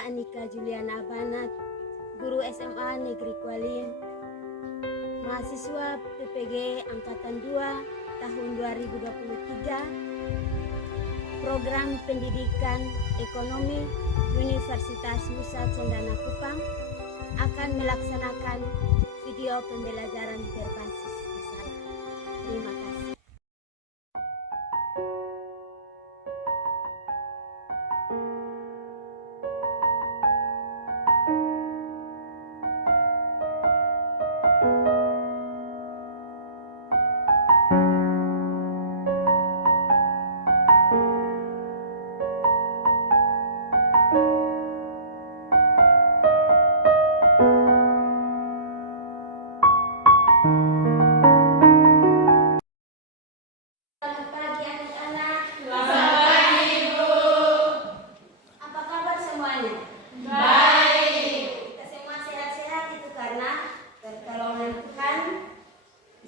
Saya Anika Juliana Banat, guru SMA Negeri Kualin, mahasiswa PPG Angkatan 2 tahun 2023, program pendidikan ekonomi Universitas Nusa Cendana Kupang akan melaksanakan video pembelajaran berbasis masalah. Terima kasih.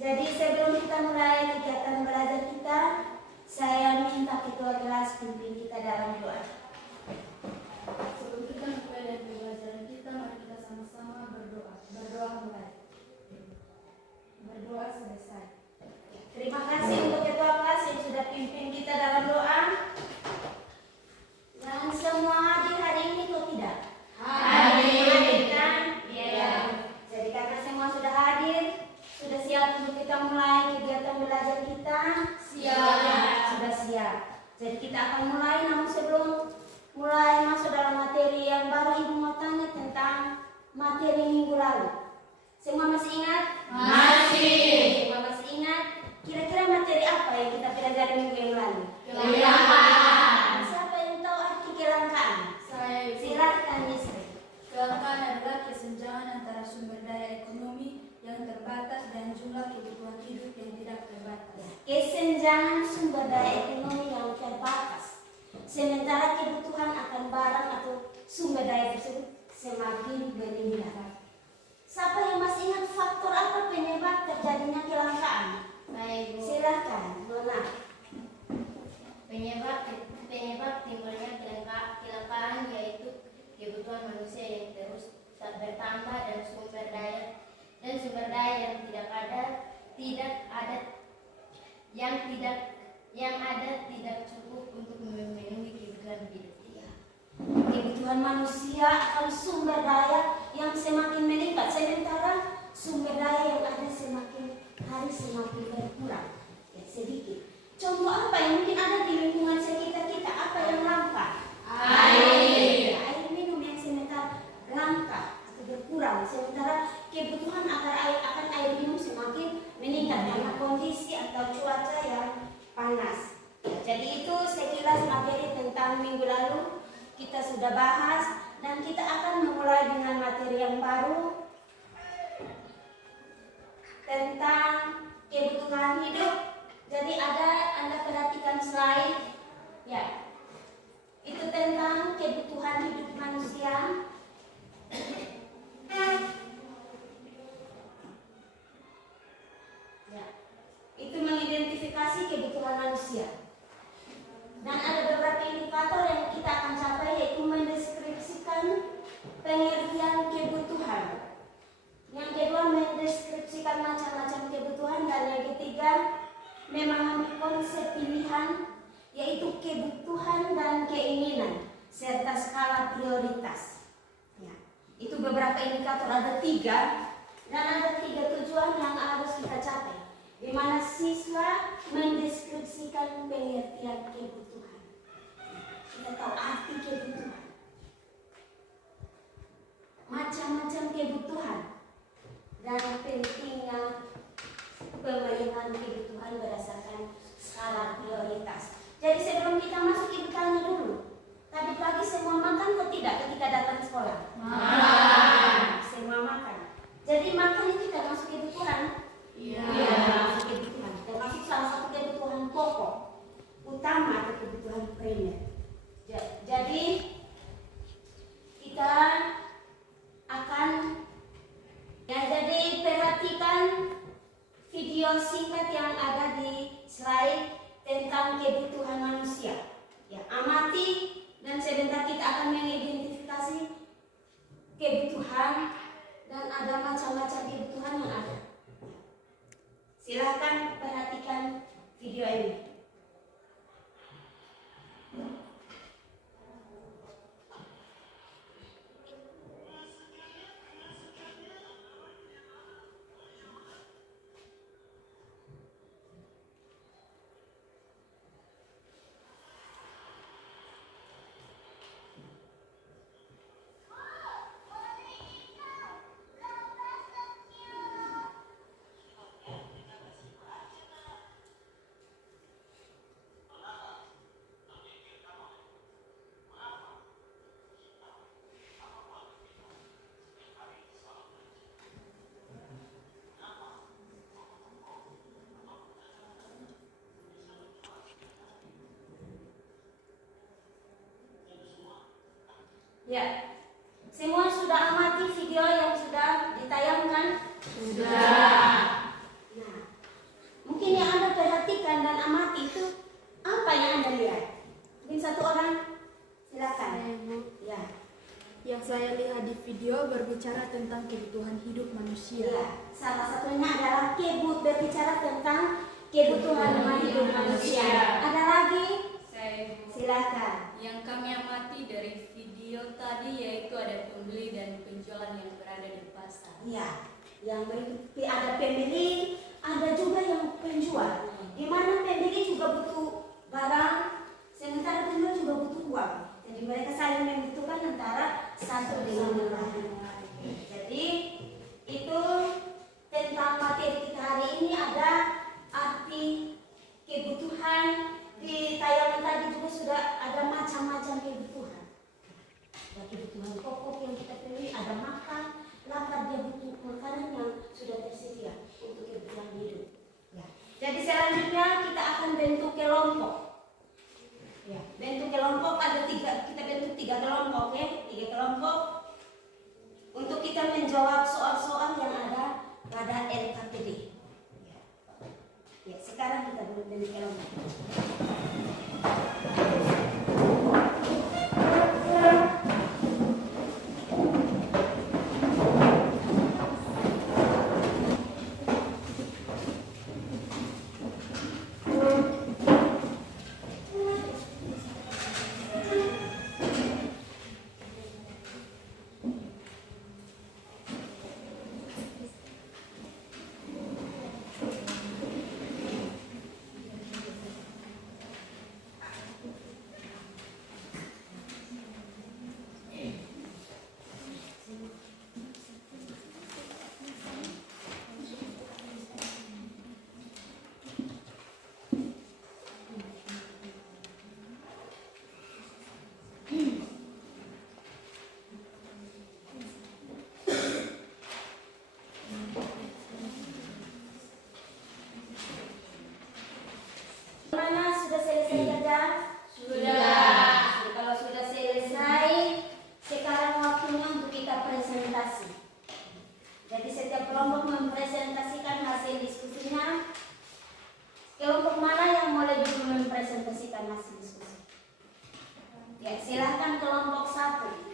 Jadi sebelum kita mulai kegiatan belajar kita, saya minta ketua kelas pimpin kita dalam doa. Sebelum kita mulai dari pembelajaran kita, mari kita sama-sama berdoa. Berdoa mulai. Berdoa selesai. Terima kasih untuk ketua kelas yang sudah pimpin kita dalam doa. Dan semua hadir hari ini atau tidak? Hadir kan? Iya. Jadi karena semua sudah hadir, sudah siap untuk kita mulai kegiatan belajar kita? Siap. Sudah siap. Jadi kita akan mulai, namun sebelum mulai masuk dalam materi yang baru, Ibu mau tanya tentang materi minggu lalu. Semua masih ingat? Masih. Semua masih ingat? Kira-kira materi apa yang kita pelajari minggu yang lalu? Kelangkaan. Siapa yang tahu arti kelangkaan? Saya. Silakan Yusri. Kelangkaan adalah kesenjangan antara sumber daya ekonomi yang terbatas dan jumlah kebutuhan hidup yang tidak terbatas. Kesenjangan sumber daya ekonomi yang terbatas, sementara kebutuhan akan barang atau sumber daya tersebut semakin meningkat. Siapa yang masih ingat faktor apa penyebab terjadinya kelangkaan? Baik, Bu. Silakan, Nona. Penyebab timbulnya kelangkaan yaitu kebutuhan manusia yang terus bertambah dan sumber daya yang tidak cukup untuk memenuhi kebutuhan hidup. Kebutuhan manusia atau sumber daya yang semakin meningkat, sementara sumber daya yang ada semakin hari semakin berkurang, ya, sedikit. Contoh apa yang mungkin ada di lingkungan sekitar kita? Apa yang langka? Air. Air minum yang sementara langka atau berkurang, sementara kebutuhan akan air minum semakin meningkat karena kondisi atau cuaca yang panas. Ya, jadi itu sekilas materi tentang minggu lalu kita sudah bahas, dan kita akan memulai dengan materi yang baru tentang kebutuhan hidup. Jadi Anda perhatikan slide, ya, itu tentang kebutuhan hidup manusia. Ya, itu mengidentifikasi kebutuhan manusia. Dan ada beberapa indikator yang kita akan capai, yaitu mendeskripsikan pengertian kebutuhan. Yang kedua, mendeskripsikan macam-macam kebutuhan. Dan yang ketiga, memahami konsep pilihan, yaitu kebutuhan dan keinginan, serta skala prioritas. Ya, itu beberapa indikator, ada 3. Dan ada 3 tujuan yang harus kita capai, di mana siswa mendeskripsikan pengertian kebutuhan. Kita tahu arti kebutuhan, macam-macam kebutuhan, dan pentingnya pemilihan kebutuhan berdasarkan skala prioritas. Jadi sebelum kita masuk, ibu tanya dulu, tadi pagi semua makan atau tidak ketika datang sekolah? Makan. Semua makan. Jadi makan itu termasuk kebutuhan? Iya. Termasuk kebutuhan. Termasuk salah satu kebutuhan pokok, utama atau kebutuhan primer. Jadi kita akan, ya, jadi perhatikan video singkat yang ada di slide tentang kebutuhan manusia. Ya, amati dan sebentar kita akan mengidentifikasi Ya. Semua sudah amati video yang sudah ditayangkan? Sudah. Nah, mungkin yang Anda perhatikan dan amati itu apa yang Anda lihat? Mungkin satu orang, silakan. Saya, Bu. Ya, Yang saya lihat di video berbicara tentang kebutuhan hidup manusia. ya. Salah satunya adalah berbicara tentang kebutuhan hidup manusia. Ada lagi? Saya Ibu. Silakan. Yang kami amati dari video tadi yaitu ada pembeli dan penjualan yang berada di pasar. Ya, yang ada pembeli, ada juga yang penjual. Di mana pembeli juga butuh barang, sementara penjual juga butuh uang. Jadi mereka saling membutuhkan antara satu dengan yang lain. Jadi itu tentang materi kita hari ini ada arti kebutuhan. Di tayangan tadi juga sudah ada macam-macam kebutuhan. Ada kebutuhan pokok yang kita perlu, ada makan, lapar dia butuh makanan yang sudah tersedia untuk kebutuhan hidup. Ya. Jadi selanjutnya kita akan bentuk kelompok. Ya, bentuk kelompok ada kita bentuk tiga kelompok ya, tiga kelompok untuk kita menjawab soal-soal yang ada pada LKPD. Ya. Ya, sekarang kita bentuk kelompok. Mana sudah selesai kerja? Sudah. Kalau sudah selesai, sekarang waktunya untuk kita presentasi. Jadi setiap kelompok mempresentasikan hasil diskusinya. Kelompok mana yang mulai dulu mempresentasikan hasil diskusi? Ya, silahkan kelompok 1.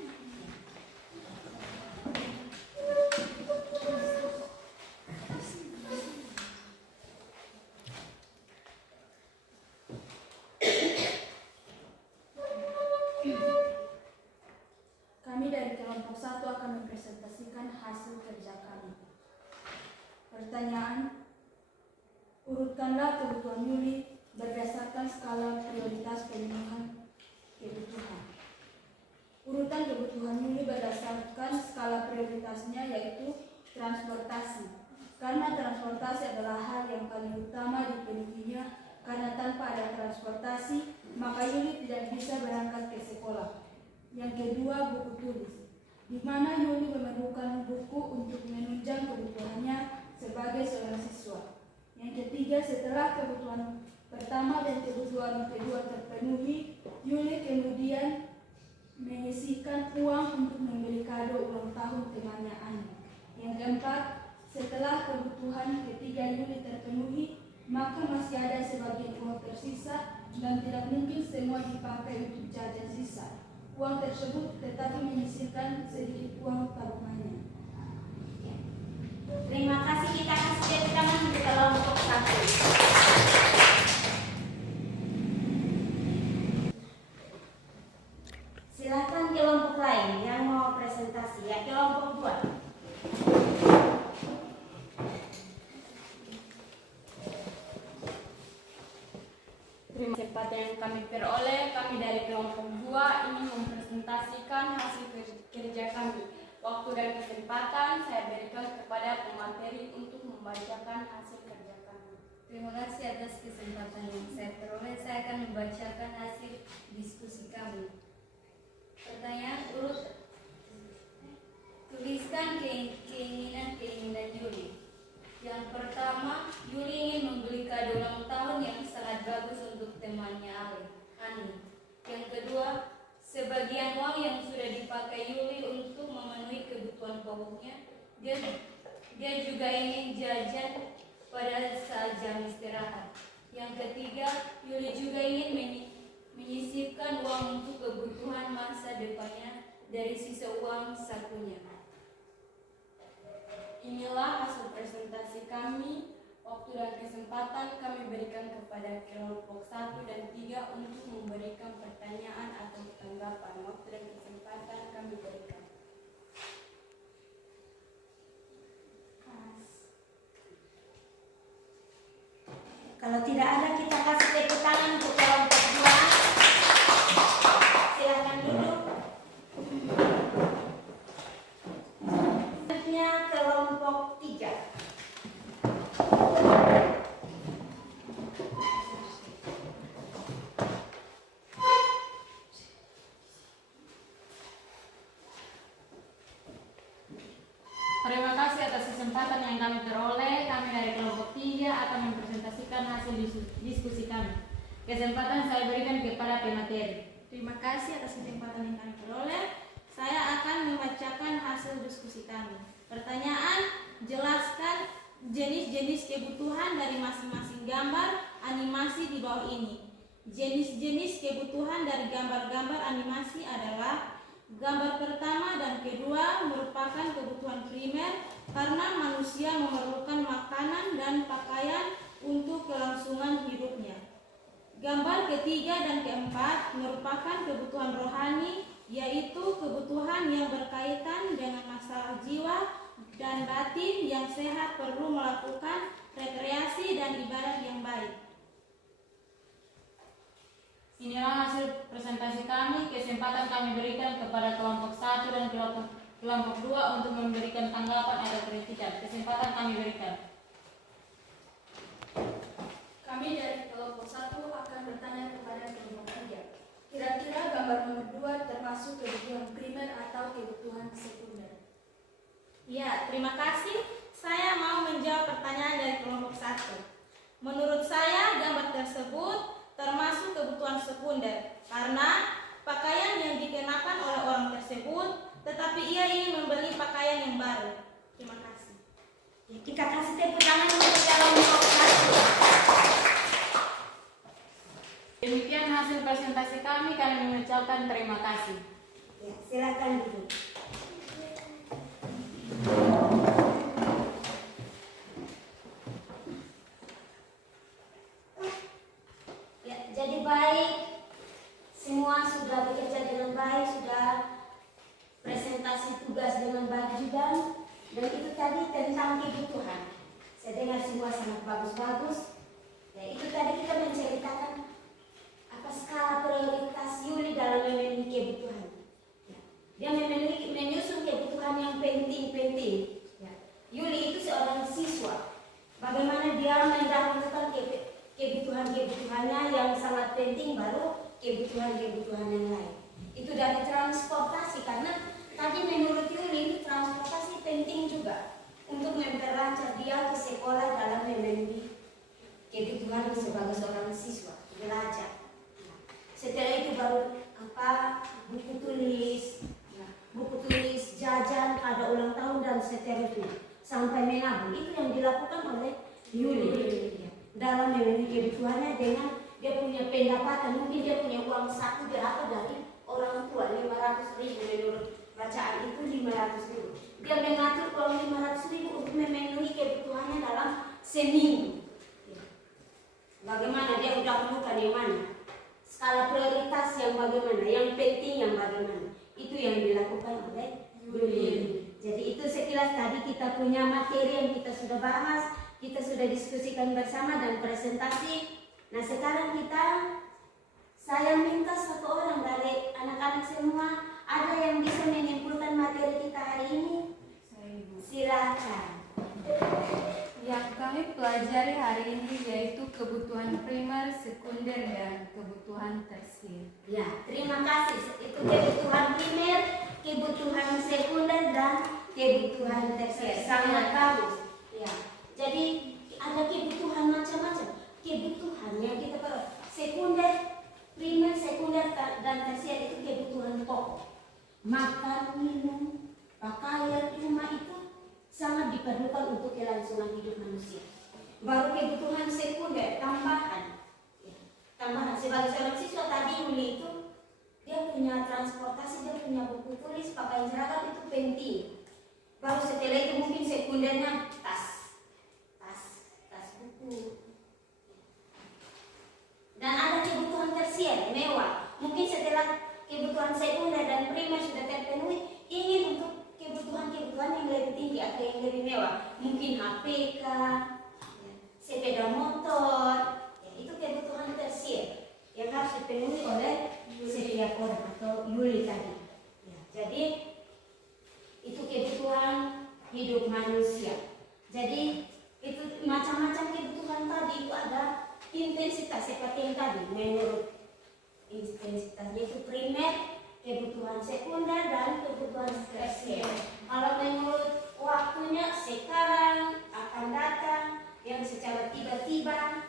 Kami dari kelompok 1 akan mempresentasikan hasil kerja kami. Pertanyaan, urutkanlah kebutuhan Yuli berdasarkan skala prioritas pemenuhan kebutuhan. Urutan kebutuhan Yuli berdasarkan skala prioritasnya yaitu transportasi. Karena transportasi adalah hal yang paling utama dipenuhinya, karena tanpa ada transportasi, maka Yuli tidak bisa berangkat ke sekolah. Yang kedua, buku tulis, di mana Yuli memerlukan buku untuk menunjang kebutuhannya sebagai seorang siswa. Yang ketiga, setelah kebutuhan pertama dan kebutuhan kedua terpenuhi, Yuli kemudian menyisihkan uang untuk membeli kado ulang tahun temannya Ani. Yang keempat, setelah kebutuhan ketiga Yuli terpenuhi, maka masih ada sebagian uang tersisa dan tidak mungkin semua dipakai untuk jajan sisa. Uang tersebut tetapi menyisihkan sedikit uang tabungannya. Terima kasih, kita kasih tepuk tangan untuk kelompok 1. Silakan kelompok lain yang mau presentasi. Ya, kelompok 2. Terima kasih kesempatan yang kami peroleh. Kami dari kelompok 2 ingin mempresentasikan hasil kerja kami. Waktu dan kesempatan saya berikan kepada pemateri untuk membacakan hasil kerja kami. Terima kasih atas kesempatan yang saya peroleh. Saya akan membacakan hasil diskusi kami. Pertanyaan urut. Tuliskan keinginan Yuli. Yang pertama, Yuli ingin membeli kado ulang tahun yang sangat bagus untuk temannya Ani. Yang kedua, sebagian uang yang sudah dipakai Yuli untuk memenuhi kebutuhan pokoknya. Dia juga ingin jajan pada saat jam istirahat. Yang ketiga, Yuli juga ingin menyisipkan uang untuk kebutuhan masa depannya dari sisa uang sakunya. Inilah hasil presentasi kami. Waktu dan kesempatan kami berikan kepada kelompok 1 dan 3 untuk memberikan pertanyaan atau tanggapan. Waktu dan kesempatan kami berikan. Kalau tidak ada, kita kasih tepuk tangan untuk kelompok 2. Silakan duduk. Selanjutnya kelompok 3. Terima kasih atas kesempatan yang kami peroleh. Kami dari kelompok 3 akan mempresentasikan hasil diskusi kami. Kesempatan saya berikan kepada pemateri. Terima kasih atas kesempatan yang kami peroleh. Saya akan membacakan hasil diskusi kami. Pertanyaan, jelaskan jenis-jenis kebutuhan dari masing-masing gambar animasi di bawah ini. Jenis-jenis kebutuhan dari gambar-gambar animasi adalah: gambar pertama dan kedua merupakan kebutuhan primer karena manusia memerlukan makanan dan pakaian untuk kelangsungan hidupnya. Gambar ketiga dan keempat merupakan kebutuhan rohani, yaitu kebutuhan yang berkaitan dengan masalah jiwa dan batin yang sehat perlu melakukan rekreasi dan ibadah yang baik. Inilah hasil presentasi kami. Kesempatan kami berikan kepada kelompok 1 dan kelompok 2 untuk memberikan tanggapan atau kritikan. Kesempatan kami berikan. Kami dari kelompok 1 akan bertanya kepada kelompok 3. Kira-kira gambar nomor 2 termasuk kebutuhan primer atau kebutuhan sekunder? Ya, terima kasih. Saya mau menjawab pertanyaan dari kelompok 1. Menurut saya, gambar tersebut termasuk kebutuhan sekunder karena pakaian yang dikenakan oleh orang tersebut, tetapi ia ingin membeli pakaian yang baru. Terima kasih. Ya, kita kasih tepuk tangan untuk kelompok 1. Demikian hasil presentasi kami. Kami mengucapkan terima kasih. Ya, silakan duduk. Jadi baik, semua sudah bekerja dengan baik, sudah presentasi tugas dengan baik juga, dan itu tadi tentang kebutuhan. Saya dengar semua sangat bagus-bagus. Ya, itu tadi kita menceritakan apa skala prioritas Yuli dalam memenuhi kebutuhan. Ya, dia menyusun kebutuhan yang penting-penting. Ya, Yuli itu seorang siswa. Bagaimana dia mendahulukan kebutuhan-kebutuhannya yang sangat penting, baru kebutuhan-kebutuhan yang lain. Itu dari transportasi, karena tadi menurut Yuli transportasi penting juga untuk memperlancar dia ke sekolah dalam memenuhi kebutuhan sebagai seorang siswa belajar. Setelah itu baru buku tulis, jajan pada ulang tahun dan seterusnya sampai menabung. Itu yang dilakukan oleh Yuli. Dalam memenuhi kebutuhannya dengan dia punya pendapatan, mungkin dia punya uang saku berapa dari orang tua, 500.000 menurut bacaan itu 500.000. Dia mengatur uang 500.000 untuk memenuhi kebutuhannya dalam seminggu. Bagaimana dia dahulukan yang mana? Skala prioritas yang bagaimana? Yang penting yang bagaimana? Itu yang dilakukan oleh Yuli. Jadi itu sekilas tadi kita punya materi yang kita sudah bahas. Kita sudah diskusikan bersama dan presentasi. Nah sekarang saya minta satu orang dari anak-anak semua, ada yang bisa menyimpulkan materi kita hari ini? Silakan. Yang kami pelajari hari ini yaitu kebutuhan primer, sekunder, dan kebutuhan tersier. Ya, terima kasih. Itu kebutuhan primer, kebutuhan sekunder, dan kebutuhan tersier. Sangat bagus. Ya. Jadi ada kebutuhan macam-macam. Kebutuhan yang kita perlu sekunder, primer, sekunder, dan tersier itu kebutuhan pokok. makan, minum, pakaian, rumah itu sangat diperlukan untuk kelangsungan hidup manusia. Baru kebutuhan sekunder, tambahan. Ya, tambahan sebagai seorang siswa tadi Yuli itu dia punya transportasi, dia punya buku tulis, pakaian seragam itu penting. Baru setelah itu mungkin sekundernya tas buku. Dan ada kebutuhan tersier, mewah. Mungkin setelah kebutuhan sekunder dan primer sudah terpenuhi, ingin untuk kebutuhan-kebutuhan yang lebih tinggi atau yang lebih mewah. Mungkin HPK, sepeda motor, ya, itu kebutuhan tersier yang harus dipenuhi oleh setiap orang atau Yuli tadi. Ya, jadi itu kebutuhan hidup manusia. Jadi itu macam-macam kebutuhan tadi itu ada intensitas seperti yang tadi menurut intensitasnya itu primer, kebutuhan sekunder dan kebutuhan tersier. Kalau menurut waktunya sekarang akan datang yang secara tiba-tiba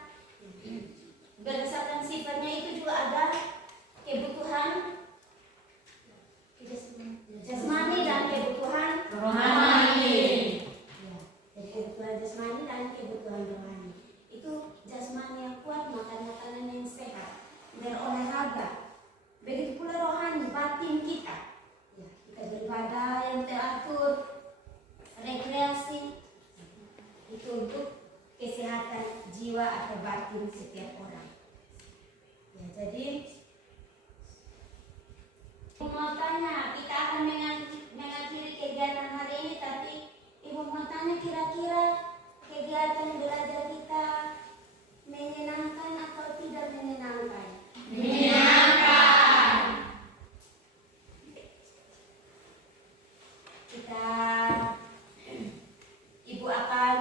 berdasarkan sifatnya itu juga ada kebutuhan jasmani dan kebutuhan rohani. Ya, jadi kebutuhan jasmani dan kebutuhan rohani. Itu jasmani yang kuat, makan makanan yang sehat, berolahraga. Begitu pula rohani, batin kita. Ya, kita beribadah yang teratur, rekreasi. Itu untuk kesehatan jiwa atau batin setiap orang. Ya, jadi mau tanya, kita akan mengakhiri kegiatan hari ini, tapi Ibu mau tanya kira-kira kegiatan belajar kita menyenangkan atau tidak menyenangkan? Menyenangkan. Ibu akan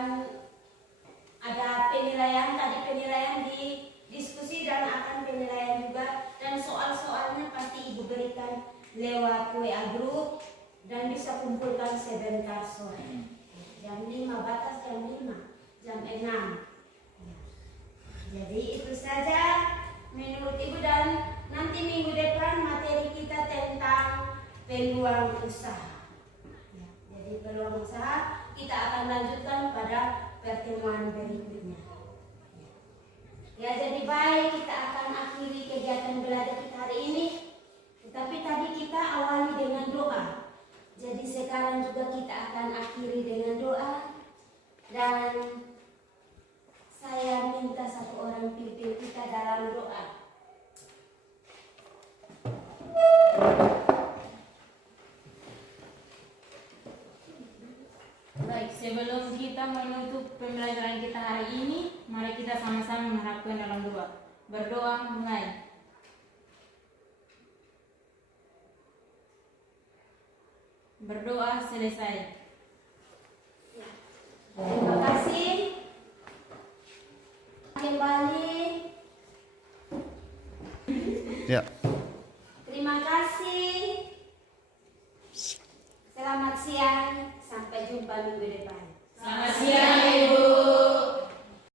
ada penilaian, tadi penilaian di diskusi dan akan penilaian juga, dan soal-soalnya pasti Ibu berikan lewat WA group dan bisa kumpulkan sebentar sore. Jam 5, batas jam 5, jam 6. Jadi itu saja menurut Ibu, dan nanti minggu depan materi kita tentang peluang usaha. Ya, jadi peluang usaha kita akan lanjutkan pada pertemuan berikutnya. Ya, jadi baik, kita akan akhiri kegiatan belajar kita hari ini. Tetapi tadi kita awali dengan doa. Jadi sekarang juga kita akan akhiri dengan doa. Dan saya minta satu orang pimpin kita dalam doa. Baik, sebelum kita menutup pembelajaran kita hari ini, mari kita sama-sama mengharapkan dalam doa. Berdoa mulai. Berdoa selesai. Terima kasih. Kembali. Ya.